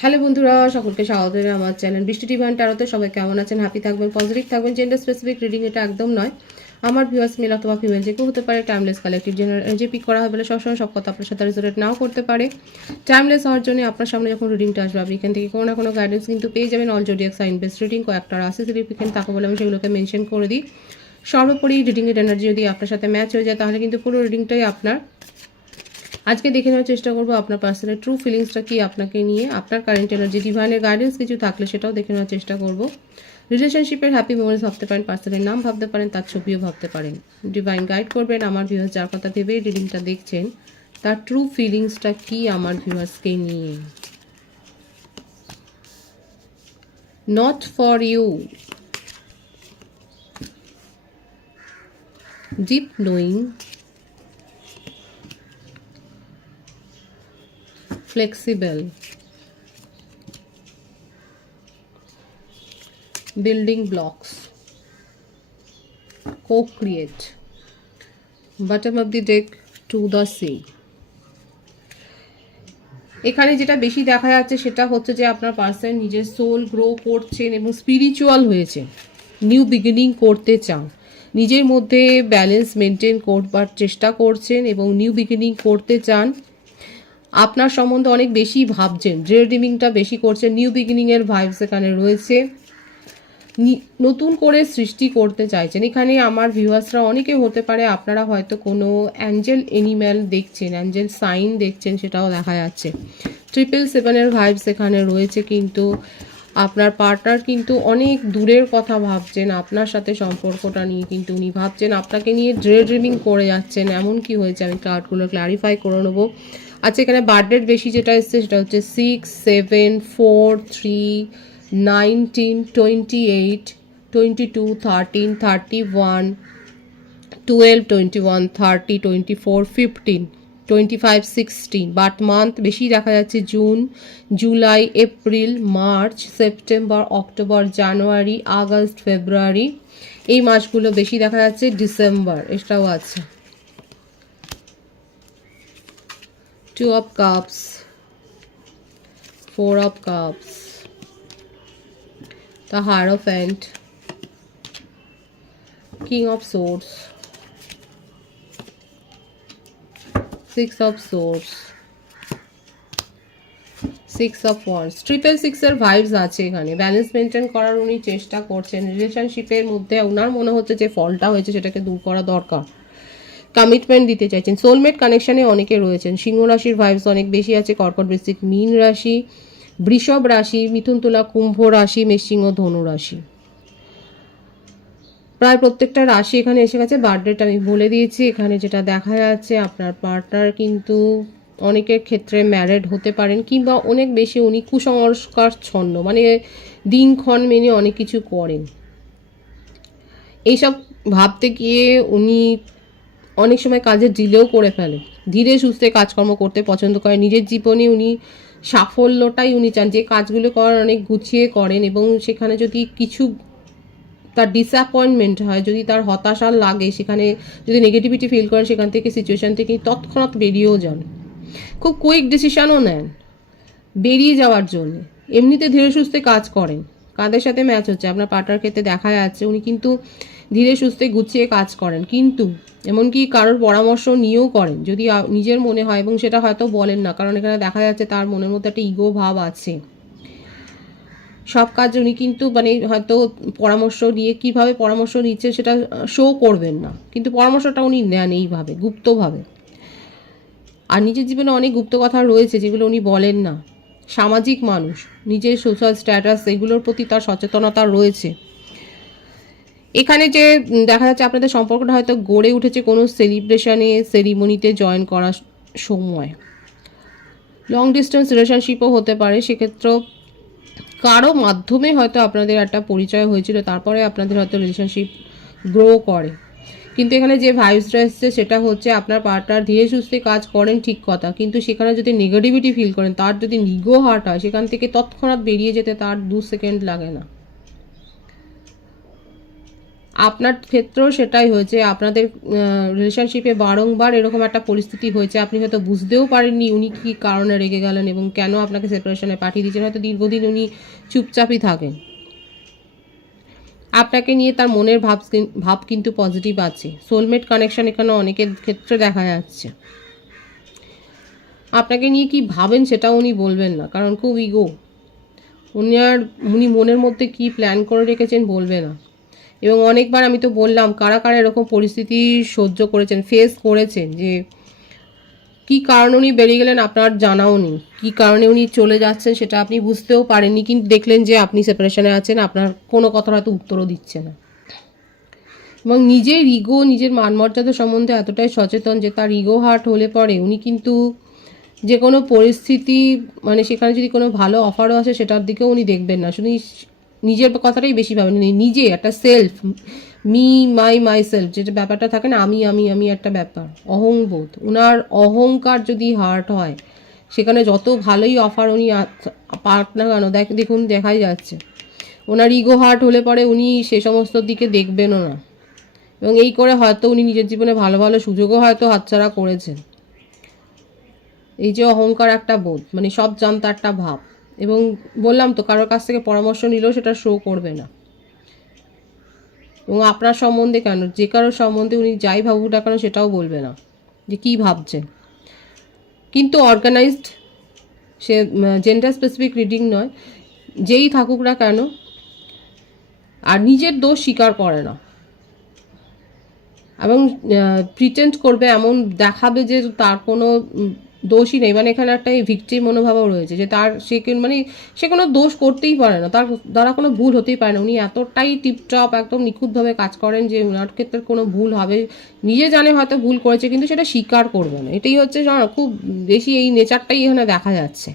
Hello বন্ধুরা, সকলকে স্বাগত জানাই আমার চ্যানেল বৃষ্টি ডিভাইন ট্যারোতে। সবাই কেমন আছেন? হ্যাপি থাকবেন, পজিটিভ থাকবেন। জেন্ডার স্পেসিফিক রিডিং এটা একদম নয়। আমার ভিউয়ার্স মেল অথবা ফিমেল যে কেউ হতে পারে। Timeless collective general energy pick করা হয় বলে সবসময় সব কথা আপনার সাথে রেজোনেট নাও করতে পারে। টাইমলেস হওয়ার জন্য আপনার সামনে যখন রিডিংটা আসবে আপনি এখান থেকে কোনো না কোনো গাইডেন্স কিন্তু পেয়ে যাবেন। All zodiac sign based reading কয়েকটা রাশি সিগনিফিকেন্ট থাকে বলে আমি সেগুলোকে মেনশন করে দিই। সর্বোপরি রিডিংয়ের এনার্জি যদি আপনার সাথে ম্যাচ হয়ে যায় তাহলে কিন্তু পুরো রিডিংটাই আপনার। আজকে দেখে নেওয়ার চেষ্টা করবো আপনার পার্সনের ট্রু ফিলিংসটা কি আপনাকে নিয়ে, আপনার কারেন্ট এনার্জি, ডিভাইনের গাইডেন্স কিছু থাকলে সেটাও দেখে নেওয়ার চেষ্টা করব। রিলেশনশিপের হ্যাপি মোমেন্টস ভাবতে পারেন, পার্সনের নাম ভাবতে পারেন, তার ছবিও ভাবতে পারেন। ডিভাইন গাইড করবেন আমার ভিউয়ার্স যার কথা ভেবে রিডিংটা দেখছেন তার ট্রু ফিলিংসটা কি আমার ভিউয়ার্সকে নিয়ে। Not for you, deep knowing, flexible, building blocks, co-create, bottom of the deck to the sea. এখানে যেটা বেশি দেখা যাচ্ছে সেটা হচ্ছে যে আপনার পার্সন নিজের সোল গ্রো করছেন এবং স্পিরিচুয়াল হয়েছে, নিউ বিগিনিং করতে চান, নিজের মধ্যে ব্যালেন্স মেনটেন করবার চেষ্টা করছেন এবং নিউ বিগিনিং করতে চান। আপনার সম্বন্ধে অনেক বেশি ভাবছেন, ড্রিমিংটা বেশি করছেন, নিউ বিগিনিংয়ের ভাইবস এখানে রয়েছে, নতুন করে সৃষ্টি করতে চাইছেন। এখানে আমার ভিউয়ার্সরা অনেকে হতে পারে আপনারা হয়তো কোনো অ্যাঞ্জেল এনিম্যাল দেখছেন, অ্যাঞ্জেল সাইন দেখছেন, সেটাও দেখা যাচ্ছে। 777-এর ভাইবস এখানে রয়েছে, কিন্তু আপনার পার্টনার কিন্তু অনেক দূরের কথা ভাবছেন, আপনার সাথে সম্পর্কটা নিয়ে কিন্তু উনি ভাবছেন, আপনাকে নিয়ে ড্রিমিং করে যাচ্ছেন। এমন কি হয়েছে আমি কার্ডগুলো ক্ল্যারিফাই করে নেবো। আচ্ছা, এখানে বার্থডেট বেশি যেটা এসছে সেটা হচ্ছে 6, 7, 4, 3, 19, 28, 22, 13, 31, 12, 21, 30, 24, 15, 25, 16। বার্থ মান্থ বেশি দেখা যাচ্ছে June, July, April, March, September, October, January, August, February, এই মাসগুলো বেশি দেখা যাচ্ছে। ডিসেম্বর এটাও আছে। 2 of cups, 4 of cups, the Hierophant, King of Swords, 6 of Swords, 6 of Wands, 666-এর vibes আছে এখানে। ব্যালেন্স মেনটেন করার উনি চেষ্টা করছেন। রিলেশনশিপের মধ্যে ওনার মনে হচ্ছে যে ফলটা হয়েছে সেটাকে দূর করা দরকার, কমিটমেন্ট দিতে চাইছেন। সোলমেট কানেকশানে অনেকে রয়েছেন। সিংহ রাশির ভাইবস অনেক বেশি আছে। কর্কট, বৃশ্চিক, মীন রাশি, বৃষভ রাশি, মিথুন, তুলা, কুম্ভ রাশি, মেষসিংহ, ধনু রাশি, প্রায় প্রত্যেকটা রাশি এখানে এসে গেছে। বার্থডেটা আমি বলে দিয়েছি। এখানে যেটা দেখা যাচ্ছে আপনার পার্টনার কিন্তু অনেকের ক্ষেত্রে ম্যারেড হতে পারেন, কিংবা অনেক বেশি উনি কুসংস্কার ছন্ন, মানে দিনক্ষণ মেনে অনেক কিছু করেন। এইসব ভাবতে গিয়ে উনি অনেক সময় কাজে ডিলেও করে ফেলে। ধীরে সুস্থে কাজকর্ম করতে পছন্দ করেন। নিজের জীবনে উনি সাফল্যটাই উনি চান, যে কাজগুলো করেন অনেক গুছিয়ে করেন, এবং সেখানে যদি কিছু তার ডিসঅ্যাপয়েন্টমেন্ট হয়, যদি তার হতাশা লাগে, সেখানে যদি নেগেটিভিটি ফিল করেন, সেখান থেকে সিচুয়েশান থেকে তৎক্ষণাৎ বেরিয়েও যান। খুব কুইক ডিসিশনও নেন বেরিয়ে যাওয়ার জন্য। এমনিতে ধীরে সুস্থে কাজ করেন। কাদের সাথে ম্যাচ হচ্ছে আপনার পার্টনার ক্ষেত্রে দেখা যাচ্ছে উনি কিন্তু ধীরে সুস্থে গুছিয়ে কাজ করেন, কিন্তু এমনকি কারোর পরামর্শ নিয়েও করেন যদি নিজের মনে হয়, এবং সেটা হয়তো বলেন না, কারণ এখানে দেখা যাচ্ছে তার মনের মধ্যে একটা ইগো ভাব আছে। সব কাজ উনি কিন্তু মানে হয়তো পরামর্শ নিয়ে কীভাবে পরামর্শ নিচ্ছে সেটা শো করবেন না, কিন্তু পরামর্শটা উনি নেন এইভাবে গুপ্তভাবে। আর নিজের জীবনে অনেক গুপ্ত কথা রয়েছে যেগুলো উনি বলেন না। সামাজিক মানুষ, নিজের সোশ্যাল স্ট্যাটাস এগুলোর প্রতি তার সচেতনতা রয়েছে। এখানে যে দেখা যাচ্ছে আপনাদের সম্পর্কটা হয়তো গড়ে উঠেছে কোনো সেলিব্রেশনে, সেরিমনিতে জয়েন করার সময়। লং ডিস্টেন্স রিলেশনশিপও হতে পারে, সেক্ষেত্রেও কারো মাধ্যমে হয়তো আপনাদের একটা পরিচয় হয়েছিল, তারপরে আপনাদের হয়তো রিলেশনশিপ গ্রো করে। কিন্তু এখানে যে ভাইবসটা এসছে সেটা হচ্ছে আপনার পার্টনার ধীরে সুস্থে কাজ করেন, ঠিক কথা, কিন্তু সেখানে যদি নেগেটিভিটি ফিল করেন, তার যদি নিগো হার্ট হয়, সেখান থেকে তৎক্ষণাৎ বেরিয়ে যেতে তার 2 সেকেন্ড লাগে না। আপনার ক্ষেত্রেও সেটাই হয়েছে, আপনাদের রিলেশনশিপে বারংবার এরকম একটা পরিস্থিতি হয়েছে, আপনি হয়তো বুঝতেও পারেননি উনি কী কারণে রেগে গেলেন এবং কেন আপনাকে সেপারেশনে পাঠিয়ে দিয়েছেন। হয়তো দীর্ঘদিন উনি চুপচাপই থাকেন। আপনাকে নিয়ে তার মনের ভাব কিন্তু পজিটিভ আছে। সোলমেট কানেকশন এখানে অনেকের ক্ষেত্রে দেখা যাচ্ছে। আপনাকে নিয়ে কি ভাবেন সেটাও উনি বলবেন না, কারণ খুব ইগো। উনি মনের মধ্যে কি প্ল্যান করে রেখেছেন বলবে না। এবং অনেকবার আমি তো বললাম কারা কারা এরকম পরিস্থিতি সহ্য করেছেন, ফেস করেছেন, যে কী কারণে উনি বেরিয়ে গেলেন আপনার জানাও নেই, কী কারণে উনি চলে যাচ্ছেন সেটা আপনি বুঝতেও পারেননি, কিন্তু দেখলেন যে আপনি সেপারেশনে আছেন, আপনার কোনো কথার হয়তো উত্তরও দিচ্ছে না। এবং নিজের ইগো, নিজের মানমর্যাদা সম্বন্ধে এতটাই সচেতন যে তার ইগো হার্ট হলে পরে উনি কিন্তু যে কোনো পরিস্থিতি, মানে সেখানে যদি কোনো ভালো অফারও আসে সেটার দিকেও উনি দেখবেন না, শুধু নিজের কথাটাই বেশি ভাবেন। নিজে একটা সেলফ, মাই সেলফ, যেটা ব্যাপারটা থাকে না, আমি একটা ব্যাপার, অহংবোধ। ওনার অহংকার যদি হার্ট হয়, সেখানে যত ভালোই অফার উনি পাক না কেন, দেখুন দেখাই যাচ্ছে ওনার ইগো হার্ট হলে পরে উনি সে সমস্ত দিকে দেখবেনও না। এবং এই করে হয়তো উনি নিজের জীবনে ভালো ভালো সুযোগও হয়তো হাতছাড়া করেছেন। এই যে অহংকার একটা বোধ, মানে সব জানতা একটা ভাব। এবং বললাম তো, কারোর কাছ থেকে পরামর্শ নিলেও সেটা শো করবে না। এবং আপনার সম্বন্ধে কেন, যে কারোর সম্বন্ধে উনি যাই ভাবুক না কেন সেটাও বলবে না যে কী ভাবছেন। কিন্তু অর্গানাইজড, সে জেন্ডার স্পেসিফিক রিডিং নয়, যেই থাকুক না কেন, আর নিজের দোষ স্বীকার করে না এবং প্রিটেন্ড করবে, এমন দেখাবে যে তার কোনো দোষই নেই। মানে এখানে একটা ভিক্টিম মনোভাবও রয়েছে যে তার মানে সে কোনো দোষ করতেই পারে না, তার দ্বারা কোনো ভুল হতেই পারে না। উনি এতটাই টিপটপ একদম নিখুঁতভাবে কাজ করেন যে ওনার ক্ষেত্রে কোনো ভুল হবে, নিজে জানে হয়তো ভুল করেছে কিন্তু সেটা স্বীকার করবে না। এটাই হচ্ছে খুব বেশি এই নেচারটাই এখানে দেখা যাচ্ছে।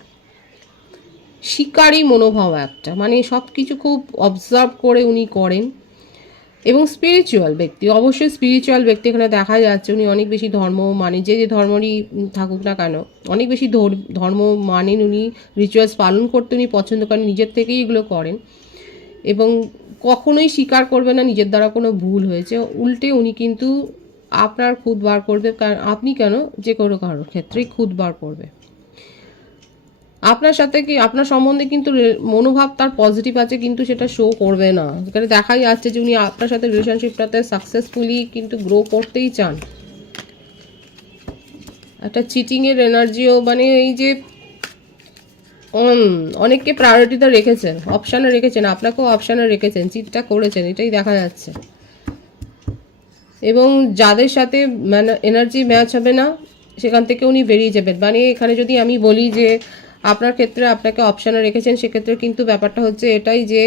শিকারী মনোভাব একটা, মানে সব কিছু খুব অবজার্ভ করে উনি করেন। এবং স্পিরিচুয়াল ব্যক্তি, অবশ্যই স্পিরিচুয়াল ব্যক্তি এখানে দেখা যাচ্ছে। উনি অনেক বেশি ধর্ম মানে, যে ধর্মরই থাকুক না কেন, অনেক বেশি ধর্ম মানেন উনি, রিচুয়ালস পালন করতে উনি পছন্দ করেন, নিজের থেকেই এগুলো করেন এবং কখনোই স্বীকার করবে না নিজের দ্বারা কোনো ভুল হয়েছে। উল্টে উনি কিন্তু আপনার খুদ বার করবে, কারণ আপনি কেন, যে কোনো কারোর ক্ষেত্রেই খুদ বার করবে। আপনার সাথে কি, আপনার সম্বন্ধে কিন্তু মনোভাব তার পজিটিভ আছে, কিন্তু সেটা শো করবে না। এখানে দেখাই যাচ্ছে যে উনি আপনার সাথে রিলেশনশিপটাতে সাকসেসফুলি কিন্তু গ্রো করতেই চান। একটা চিটিংয়ের এনার্জিও, মানে এই যে অনেককে প্রায়োরিটিতে রেখেছেন, অপশানে রেখেছেন, আপনাকেও অপশানে রেখেছেন, চিটটা করেছেন, এটাই দেখা যাচ্ছে। এবং যাদের সাথে মানে এনার্জি ম্যাচ হবে না সেখান থেকে উনি বেরিয়ে যাবেন। মানে এখানে যদি আমি বলি যে আপনার ক্ষেত্রে আপনাকে অপশানে রেখেছেন, সেক্ষেত্রে কিন্তু ব্যাপারটা হচ্ছে এটাই যে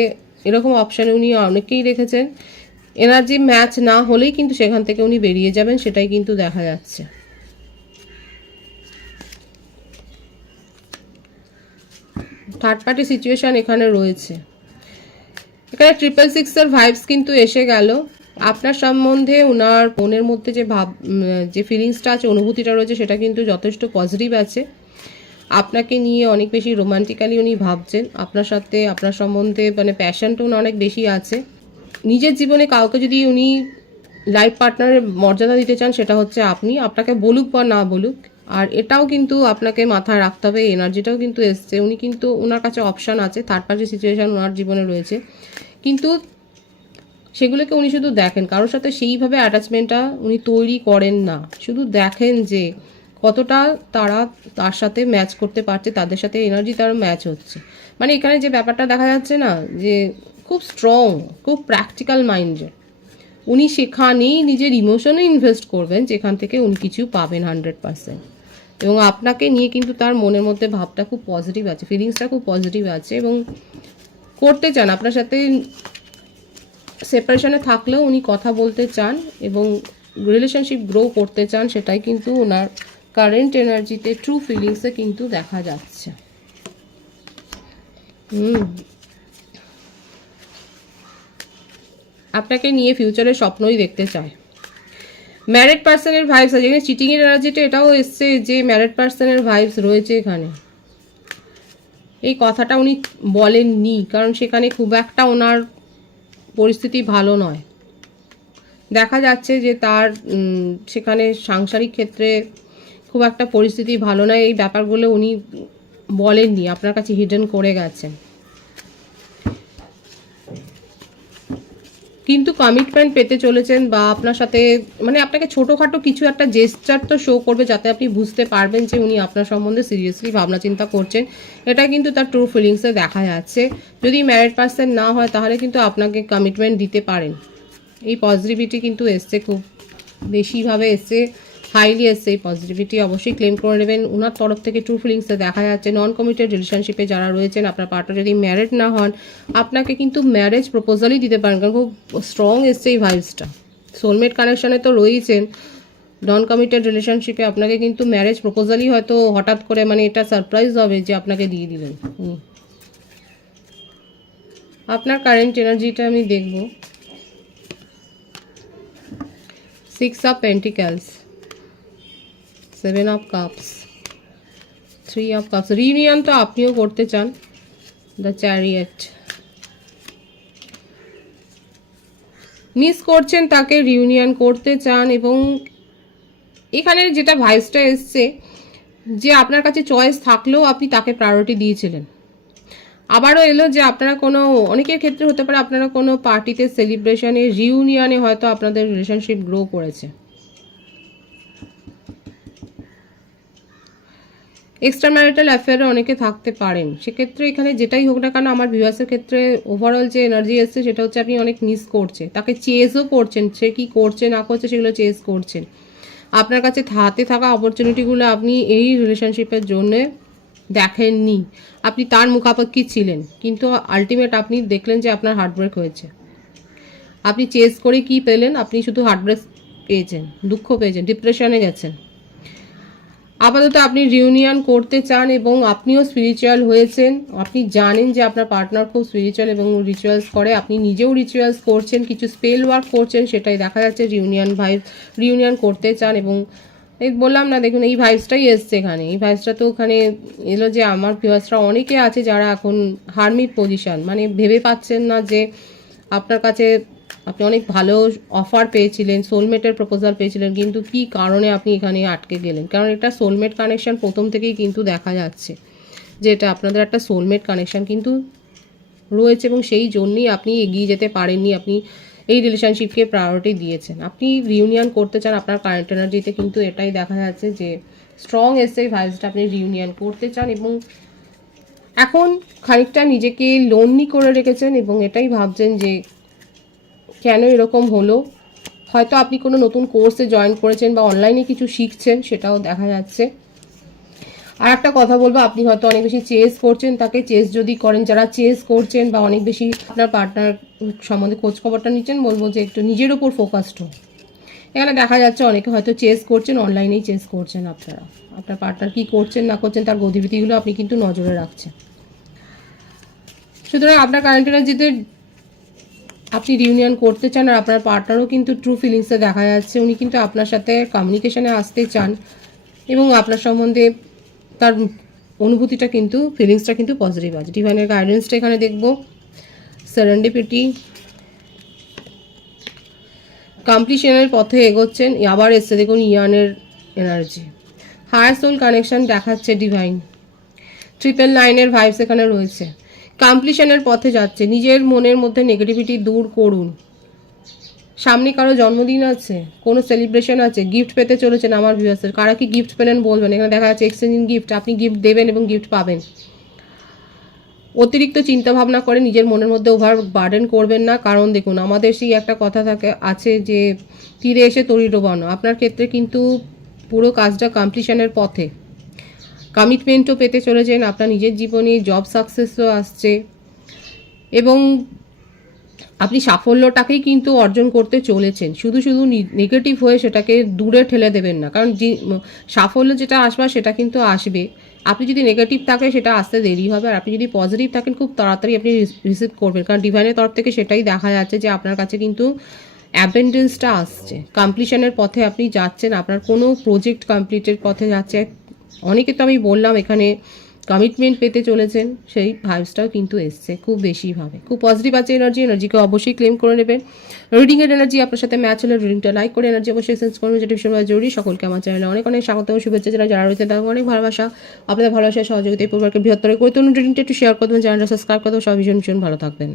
এরকম অপশানে উনি অনেকেই রেখেছেন, এনার্জি ম্যাচ না হলেই কিন্তু সেখান থেকে উনি বেরিয়ে যাবেন, সেটাই কিন্তু দেখা যাচ্ছে। থার্ড পার্টি সিচুয়েশান এখানে রয়েছে। এখানে 666-এর ভাইবস কিন্তু এসে গেল। আপনার সম্বন্ধে ওনার মনের মধ্যে যে যে ফিলিংসটা আছে, অনুভূতিটা রয়েছে, সেটা কিন্তু যথেষ্ট পজিটিভ আছে। আপনাকে নিয়ে অনেক বেশি রোমান্টিক্যালি উনি ভাবছেন, আপনার সাথে আপনার সম্বন্ধে মানে প্যাশনটা উনি অনেক বেশি আছে। নিজের জীবনে কাউকে যদি উনি লাইফ পার্টনারের মর্যাদা দিতে চান, সেটা হচ্ছে আপনি, আপনাকে বলুক বা না বলুক। আর এটাও কিন্তু আপনাকে মাথায় রাখতে হবে, এনার্জিটাও কিন্তু এসছে, উনি কিন্তু ওনার কাছে অপশান আছে, থার্ড পার্টি সিচুয়েশান ওনার জীবনে রয়েছে, কিন্তু সেগুলোকে উনি শুধু দেখেন, কারোর সাথে সেইভাবে অ্যাটাচমেন্টটা উনি তৈরি করেন না, শুধু দেখেন যে কতটা তারা তার সাথে ম্যাচ করতে পারছে, তাদের সাথে এনার্জি তার ম্যাচ হচ্ছে। মানে এখানে যে ব্যাপারটা দেখা যাচ্ছে না, যে খুব স্ট্রং, খুব প্র্যাকটিক্যাল মাইন্ডের, উনি সেখানেই নিজের ইমোশনে ইনভেস্ট করবেন যেখান থেকে উনি কিছু পাবেন 100%। এবং আপনাকে নিয়ে কিন্তু তার মনের মধ্যে ভাবটা খুব পজিটিভ আছে, ফিলিংসটা খুব পজিটিভ আছে এবং করতে চান আপনার সাথে। সেপারেশনে থাকলেও উনি কথা বলতে চান এবং রিলেশনশিপ গ্রো করতে চান, সেটাই কিন্তু ওনার কারেন্ট এনার্জিতে, ট্রু ফিলিংসে কিন্তু দেখা যাচ্ছে। আপনাকে নিয়ে ফিউচারের স্বপ্নই দেখতে চায়। ম্যারিড পার্সনের ভাইবস আছে, যেখানে চিটিংয়ের এনার্জিটা এটাও এসছে যে ম্যারিড পার্সনের ভাইবস রয়েছে এখানে। এই কথাটা উনি বলেননি কারণ সেখানে খুব একটা ওনার পরিস্থিতি ভালো নয়। দেখা যাচ্ছে যে তার সেখানে সাংসারিক ক্ষেত্রে খুব একটা পরিস্থিতি ভালো নয়, এই ব্যাপারগুলো উনি বলেননি, আপনার কাছে হিডেন করে গেছেন। কিন্তু কমিটমেন্ট পেতে চলেছেন, বা আপনার সাথে মানে আপনাকে ছোটোখাটো কিছু একটা জেস্টার তো শো করবে, যাতে আপনি বুঝতে পারবেন যে উনি আপনার সম্বন্ধে সিরিয়াসলি ভাবনা চিন্তা করছেন। এটা কিন্তু তার ট্রু ফিলিংসে দেখা যাচ্ছে। যদি ম্যারিড পার্সন না হয় তাহলে কিন্তু আপনাকে কমিটমেন্ট দিতে পারেন। এই পজিটিভিটি কিন্তু এসছে, খুব বেশিভাবে এসছে, হাইলি এসছে এই পজিটিভিটি। অবশ্যই ক্লেম করে নেবেন। ওনার তরফ থেকে ট্রু ফিলিংসে দেখা যাচ্ছে নন কমিটেড রিলেশনশিপে যারা রয়েছেন, আপনার পার্টনার যদি ম্যারিড না হন, আপনাকে কিন্তু ম্যারেজ প্রপোজালই দিতে পারেন, কারণ খুব স্ট্রং এসছে এই ভাইবসটা। সোলমেট কানেকশানে তো রয়েছেন, নন কমিটেড রিলেশনশিপে আপনাকে কিন্তু ম্যারেজ প্রপোজালই হয়তো হঠাৎ করে, মানে এটা সারপ্রাইজ হবে যে আপনাকে দিয়ে দিলেন। আপনার কারেন্ট এনার্জিটা আমি দেখব। 6 of পেন্টিক্যালস, 7 of cups, 3 of cups. Reunion তো আপনিও করতে চান, দ্য চ্যারিয়েট। মিস করছেন তাকে, রিউনিয়ন করতে চান, এবং এখানে যেটা ভাইসটা এসছে যে আপনার কাছে চয়েস থাকলেও আপনি তাকে প্রায়োরিটি দিয়েছিলেন। আবারও এলো যে আপনারা কোনো, অনেকের ক্ষেত্রে হতে পারে আপনারা কোনো পার্টিতে, সেলিব্রেশনে, রিউনিয়নে হয়তো আপনাদের রিলেশনশিপ গ্রো করেছে। এক্সট্রা ম্যারিটাল অ্যাফেয়ারে অনেকে থাকতে পারেন, সেক্ষেত্রে এখানে যেটাই হোক না কেন, আমার ভিউয়ার্সের ক্ষেত্রে ওভারঅল যে এনার্জি এসছে সেটা হচ্ছে আপনি অনেক মিস করছে, তাকে চেজও করছেন, সে কি করছে না করছে সেগুলো চেজ করছেন। আপনার কাছে হাতে থাকা অপরচুনিটিগুলো আপনি এই রিলেশনশিপের জন্য দেখেননি, আপনি তার মুখাপেক্ষী ছিলেন, কিন্তু আলটিমেট আপনি দেখলেন যে আপনার হার্টব্রেক হয়েছে। আপনি চেজ করে কি পেলেন? আপনি শুধু হার্টব্রেক পেয়েছেন, দুঃখ পেয়েছেন, ডিপ্রেশনে গেছেন। আপাতত আপনি রিউনিয়ন করতে চান এবং আপনিও স্পিরিচুয়াল হয়েছেন। আপনি জানেন যে আপনার পার্টনার খুব স্পিরিচুয়াল এবং রিচুয়ালস করে, আপনি নিজেও রিচুয়ালস করছেন, কিছু স্পেল ওয়ার্ক করছেন, সেটাই দেখা যাচ্ছে। রিউনিয়ন করতে চান, এবং এই বললাম না, দেখুন এই ভাইবসটাই এসছে এখানে। এই ভাইবসটা তো ওখানে এলো যে আমার ভিউয়ার্সরা অনেকে আছে যারা এখন হারমিট পজিশন, মানে ভেবে পাচ্ছেন না যে আপনার কাছে আপনি অনেক ভালো অফার পেয়েছিলেন, সোলমেটের প্রপোজাল পেয়েছিলেন, কিন্তু কি কারণে আপনি এখানে আটকে গেলেন। কারণ এটা সোলমেট কানেকশন প্রথম থেকেই কিন্তু দেখা যাচ্ছে যে এটা আপনাদের একটা সোলমেট কানেকশন কিন্তু রয়েছে, এবং সেই জন্যই আপনি এগিয়ে যেতে পারেননি, আপনি এই রিলেশনশিপকে প্রায়োরিটি দিয়েছেন। আপনি রিউনিয়ন করতে চান, আপনার কারেন্ট এনার্জিতে কিন্তু এটাই দেখা যাচ্ছে যে স্ট্রং এসে ভাইসটা, আপনি রিউনিয়ন করতে চান, এবং এখন খানিকটা নিজেকে লোনলি করে রেখেছেন, এবং এটাই ভাবছেন যে কেন এরকম হলো। হয়তো আপনি কোনো নতুন কোর্সে জয়েন করেছেন বা অনলাইনে কিছু শিখছেন, সেটাও দেখা যাচ্ছে। আর একটা কথা বলবো, আপনি হয়তো অনেক বেশি চেস করছেন তাকে। চেস যদি করেন, যারা চেস করছেন বা অনেক বেশি আপনার পার্টনার সম্বন্ধে খোঁজ খবরটা নিচ্ছেন, বলবো যে একটু নিজের ওপর ফোকাসড হোক। এখানে দেখা যাচ্ছে অনেকে হয়তো চেস করছেন, অনলাইনেই চেস করছেন আপনারা। আপনার পার্টনার কি করছেন না করছেন তার গতিবিধিগুলো আপনি কিন্তু নজরে রাখছেন। সুতরাং আপনার কারেন্ট এনার্জিতে আপনি রিউনিয়ন করতে চান, আর আপনার পার্টনারও কিন্তু ট্রু ফিলিংসে দেখা যাচ্ছে উনি কিন্তু আপনার সাথে কমিউনিকেশনে আসতে চান, এবং আপনার সম্বন্ধে তার অনুভূতিটা কিন্তু, ফিলিংসটা কিন্তু পজিটিভ আছে। ডিভাইনের গাইডেন্সটা এখানে দেখব। সেরেন্ডিপিটি, কমপ্লিশনের পথে এগোচ্ছেন। আবার এসছে দেখুন ইয়ানের এনার্জি, হায়ার সোল কানেকশন দেখাচ্ছে ডিভাইন। 999-এর ভাইবস এখানে রয়েছে, কমপ্লিশনের পথে যাচ্ছে। নিজের মনের মধ্যে নেগেটিভিটি দূর করুন। সামনে কারো জন্মদিন আছে, কোনো সেলিব্রেশন আছে, গিফট পেতে চলেছেন আমার ভিউয়ার্সের। কারা কি গিফট পেলেন বলবেন। এখানে দেখা যাচ্ছে এক্সচেঞ্জিং গিফট, আপনি গিফট দেবেন এবং গিফট পাবেন। অতিরিক্ত চিন্তা ভাবনা করে নিজের মনের মধ্যে ওভার বার্ডেন করবেন না, কারণ দেখুন আমাদের সেই একটা কথা আছে যে তীরে এসে তরি ডোবানো। আপনার ক্ষেত্রে কিন্তু পুরো কাজটা কমপ্লিশনের পথে, কমিটমেন্টও পেতে চলেছেন আপনার নিজের জীবনে, জব সাকসেসও আসছে, এবং আপনি সাফল্যটাকেই কিন্তু অর্জন করতে চলেছেন। শুধু শুধু নেগেটিভ হয়ে সেটাকে দূরে ঠেলে দেবেন না, কারণ সাফল্য যেটা আসবে সেটা কিন্তু আসবে। আপনি যদি নেগেটিভ থাকেন সেটা আসতে দেরি হবে, আর আপনি যদি পজিটিভ থাকেন খুব তাড়াতাড়ি আপনি রিসিভ করবেন, কারণ ডিভাইনের তরফ থেকে সেটাই দেখা যাচ্ছে যে আপনার কাছে কিন্তু অ্যাবেন্ডেন্সটা আসছে। কমপ্লিশনের পথে আপনি যাচ্ছেন, আপনার কোনো প্রজেক্ট কমপ্লিটের পথে যাচ্ছে। অনেকে তো আমি বললাম এখানে কমিটমেন্ট পেতে চলেছেন, সেই ভাইবসটাও কিন্তু এসছে খুব বেশিভাবে। খুব পজিটিভ আছে এনার্জিকে অবশ্যই ক্লেম করে নেবেন। রিডিংয়ের এনার্জি আপনার সাথে ম্যাচ হলে রিডিংটা লাইক করে এনার্জি অবশ্যই এক্সচেঞ্জ করবেন, যেটা ভীষণভাবে জরুরি। সকলকে আমার চ্যানেলে অনেক অনেক স্বাগত ও শুভেচ্ছা। যারা রয়েছে তাদের অনেক ভালোবাসা, আপনাদের ভালোবাসার সহযোগিতা এই পরিবারকে বৃহত্তর করে তুলুন। রিডিংটা একটু শেয়ার করবেন, চ্যানেলটা সাবস্ক্রাইব করবেন। সব ভীষণ ভীষণ ভালো থাকবেন।